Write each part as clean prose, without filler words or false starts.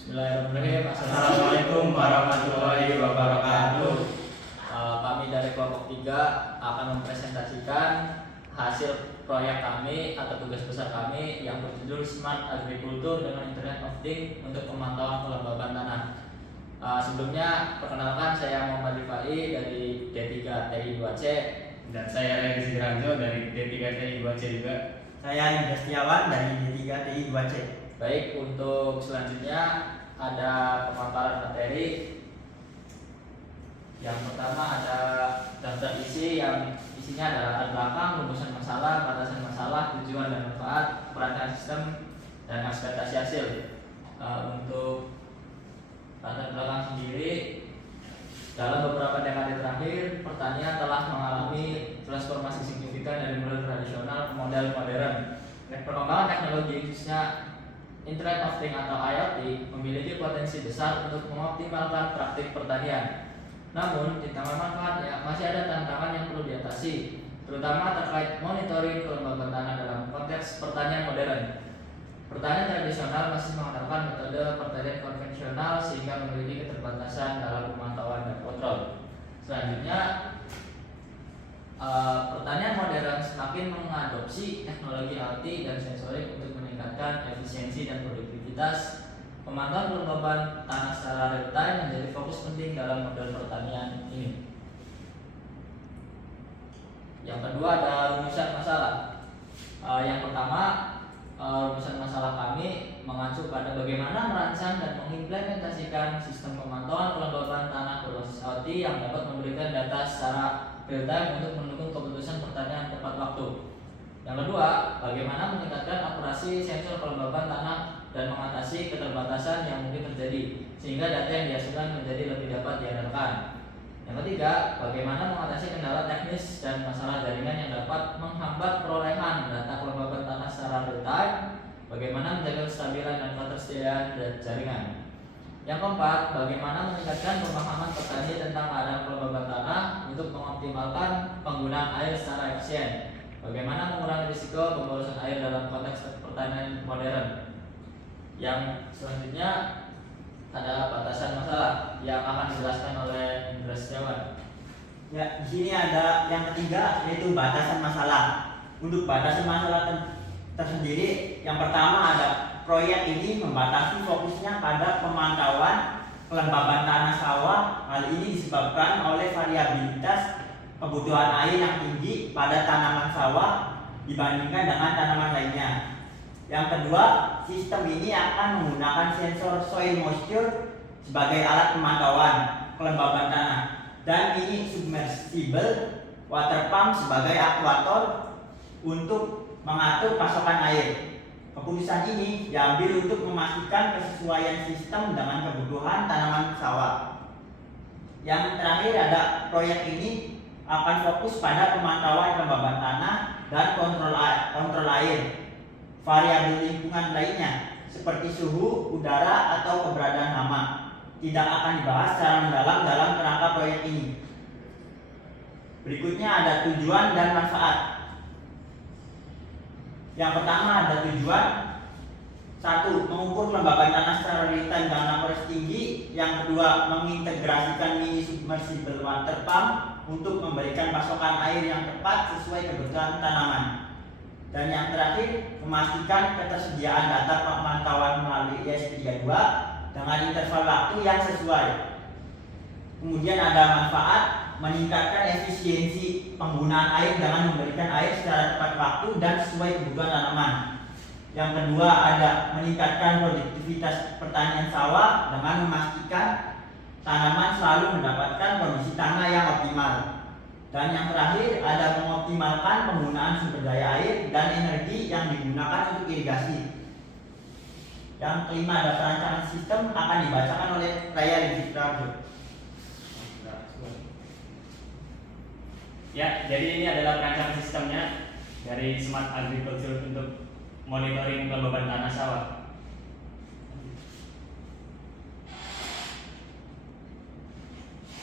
Bismillahirrahmanirrahim. Assalamualaikum warahmatullahi wabarakatuh. Kami dari kelompok 3 akan mempresentasikan hasil proyek kami atau tugas besar kami yang berjudul Smart Agriculture dengan Internet of Things untuk pemantauan kelembaban tanah. Sebelumnya perkenalkan, saya Muhammad Rifai dari D3 TI 2C. Dan saya Redi Siranjo dari D3 TI 2C juga. Saya Indra Setiawan dari D3 TI 2C. Baik, untuk selanjutnya ada pemaparan materi. Yang pertama ada daftar isi yang isinya adalah latar belakang, rumusan masalah, batasan masalah, tujuan dan manfaat, perancangan sistem, dan ekspektasi hasil. Untuk latar belakang sendiri, dalam beberapa dekade terakhir, pertanian telah mengalami transformasi signifikan dari model tradisional ke model modern. Perkembangan teknologi khususnya Internet of Things atau IoT memiliki potensi besar untuk mengoptimalkan praktik pertanian. Namun, di tengah manfaatnya masih ada tantangan yang perlu diatasi, terutama terkait monitoring kelembaban tanah dalam konteks pertanian modern. Pertanian tradisional masih mengandalkan metode pertanian konvensional sehingga memiliki keterbatasan dalam pemantauan dan kontrol. Selanjutnya, pertanian modern semakin mengadopsi teknologi IoT dan sensorik untuk meningkatkan efisiensi dan produktivitas. Pemantauan kelembaban tanah secara real time menjadi fokus penting dalam model pertanian ini. Yang kedua ada rumusan masalah. Yang pertama, rumusan masalah kami mengacu pada bagaimana merancang dan mengimplementasikan sistem pemantauan kelembaban tanah berbasis IoT yang dapat memberikan data secara real time untuk mendukung keputusan pertanian tepat waktu. Yang kedua, bagaimana meningkatkan akurasi sensor kelembaban tanah dan mengatasi keterbatasan yang mungkin terjadi sehingga data yang dihasilkan menjadi lebih dapat diandalkan. Yang ketiga, bagaimana mengatasi kendala teknis dan masalah jaringan yang dapat menghambat perolehan data kelembaban tanah secara real time. Bagaimana menjaga kestabilan dan ketersediaan jaringan. Yang keempat, bagaimana meningkatkan pemahaman petani tentang keadaan kelembaban tanah untuk mengoptimalkan penggunaan air secara efisien. Bagaimana mengurangi risiko pemborosan air dalam konteks pertanian modern. Yang selanjutnya adalah batasan masalah yang akan dijelaskan oleh Indra Setiawan. Ya, di sini ada yang ketiga yaitu batasan masalah. Untuk batasan masalah tersendiri, yang pertama ada proyek ini membatasi fokusnya pada pemantauan kelembaban tanah sawah. Hal ini disebabkan oleh variabilitas kebutuhan air yang tinggi pada tanaman sawah dibandingkan dengan tanaman lainnya. Yang kedua, sistem ini akan menggunakan sensor soil moisture sebagai alat pemantauan kelembaban tanah, dan ini submersible water pump sebagai aktuator untuk mengatur pasokan air. Keputusan ini diambil untuk memastikan kesesuaian sistem dengan kebutuhan tanaman sawah. Yang terakhir ada proyek ini akan fokus pada pemantauan kelembaban tanah dan kontrol air. Variabel lingkungan lainnya seperti suhu, udara, atau keberadaan hama tidak akan dibahas secara mendalam dalam kerangka proyek ini. Berikutnya ada tujuan dan manfaat. Yang pertama ada tujuan. 1. Mengukur kelembaban tanah secara real time dengan akurasi tinggi. Yang kedua, mengintegrasikan mini submersible water pump untuk memberikan pasokan air yang tepat sesuai kebutuhan tanaman. Dan yang terakhir, memastikan ketersediaan data pemantauan melalui IS32 dengan interval waktu yang sesuai. Kemudian ada manfaat, meningkatkan efisiensi penggunaan air dengan memberikan air secara tepat waktu dan sesuai kebutuhan tanaman. Yang kedua ada meningkatkan produktivitas pertanian sawah dengan memastikan tanaman selalu mendapatkan kondisi tanah yang optimal. Dan yang terakhir ada mengoptimalkan penggunaan sumber daya air dan energi yang digunakan untuk irigasi. Yang kelima ada perancangan sistem, akan dibacakan oleh Raya Lidikrabut. Ya, jadi ini adalah perancangan sistemnya dari Smart Agriculture untuk monitoring kelembaban tanah sawah.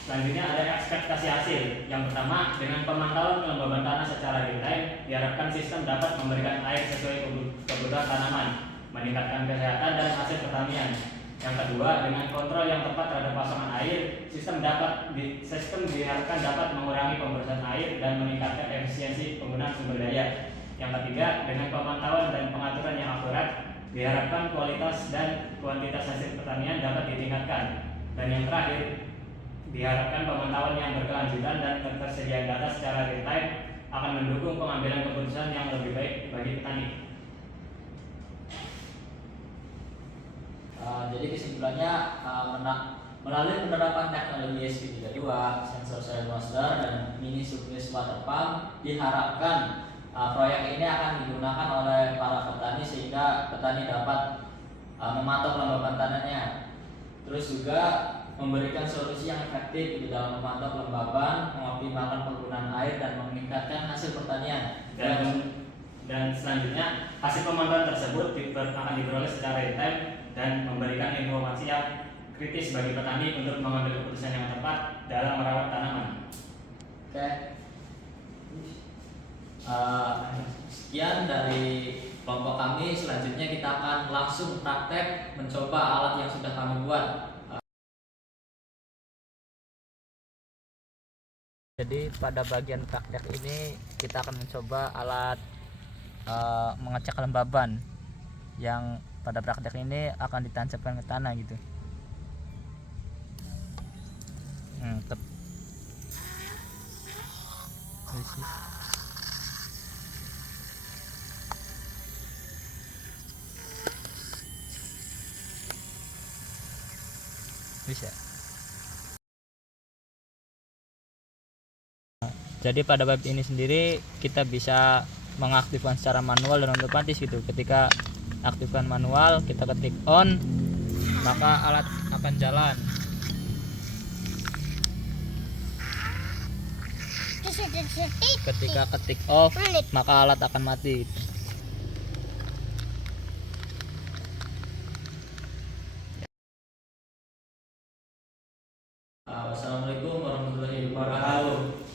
Selanjutnya ada ekspektasi hasil. Yang pertama, dengan pemantauan kelembaban tanah secara real time, diharapkan sistem dapat memberikan air sesuai kebutuhan tanaman, meningkatkan kesehatan dan hasil pertanian. Yang kedua, dengan kontrol yang tepat terhadap pasokan air, sistem diharapkan dapat mengurangi pemborosan air dan meningkatkan efisiensi penggunaan sumber daya. Yang ketiga, dengan pemantauan dan pengaturan yang akurat, diharapkan kualitas dan kuantitas hasil pertanian dapat ditingkatkan. Dan yang terakhir, diharapkan pemantauan yang berkelanjutan dan ketersediaan data secara real time akan mendukung pengambilan keputusan yang lebih baik bagi petani. Jadi kesimpulannya, melalui penerapan teknologi SP32, sensor soil moisture dan mini surface water pump, diharapkan proyek ini akan digunakan oleh para petani sehingga petani dapat memantau kelembapan tanahnya. Terus juga memberikan solusi yang efektif di dalam memantau kelembapan, mengoptimalkan penggunaan air dan meningkatkan hasil pertanian. Dan selanjutnya, hasil pemantauan tersebut akan diperoleh secara real time dan memberikan informasi yang kritis bagi petani untuk mengambil keputusan yang tepat dalam merawat tanaman. Oke. Sekian dari kelompok kami. Selanjutnya kita akan langsung praktek mencoba alat yang sudah kami buat. Jadi pada bagian praktek ini kita akan mencoba alat mengecek kelembaban yang pada praktek ini akan ditancapkan ke tanah gitu. Bisa. Jadi pada bab ini sendiri kita bisa mengaktifkan secara manual dan otomatis gitu. Ketika aktifkan manual, kita ketik on, maka alat akan jalan. Ketika ketik off, maka alat akan mati. Wassalamualaikum warahmatullahi wabarakatuh.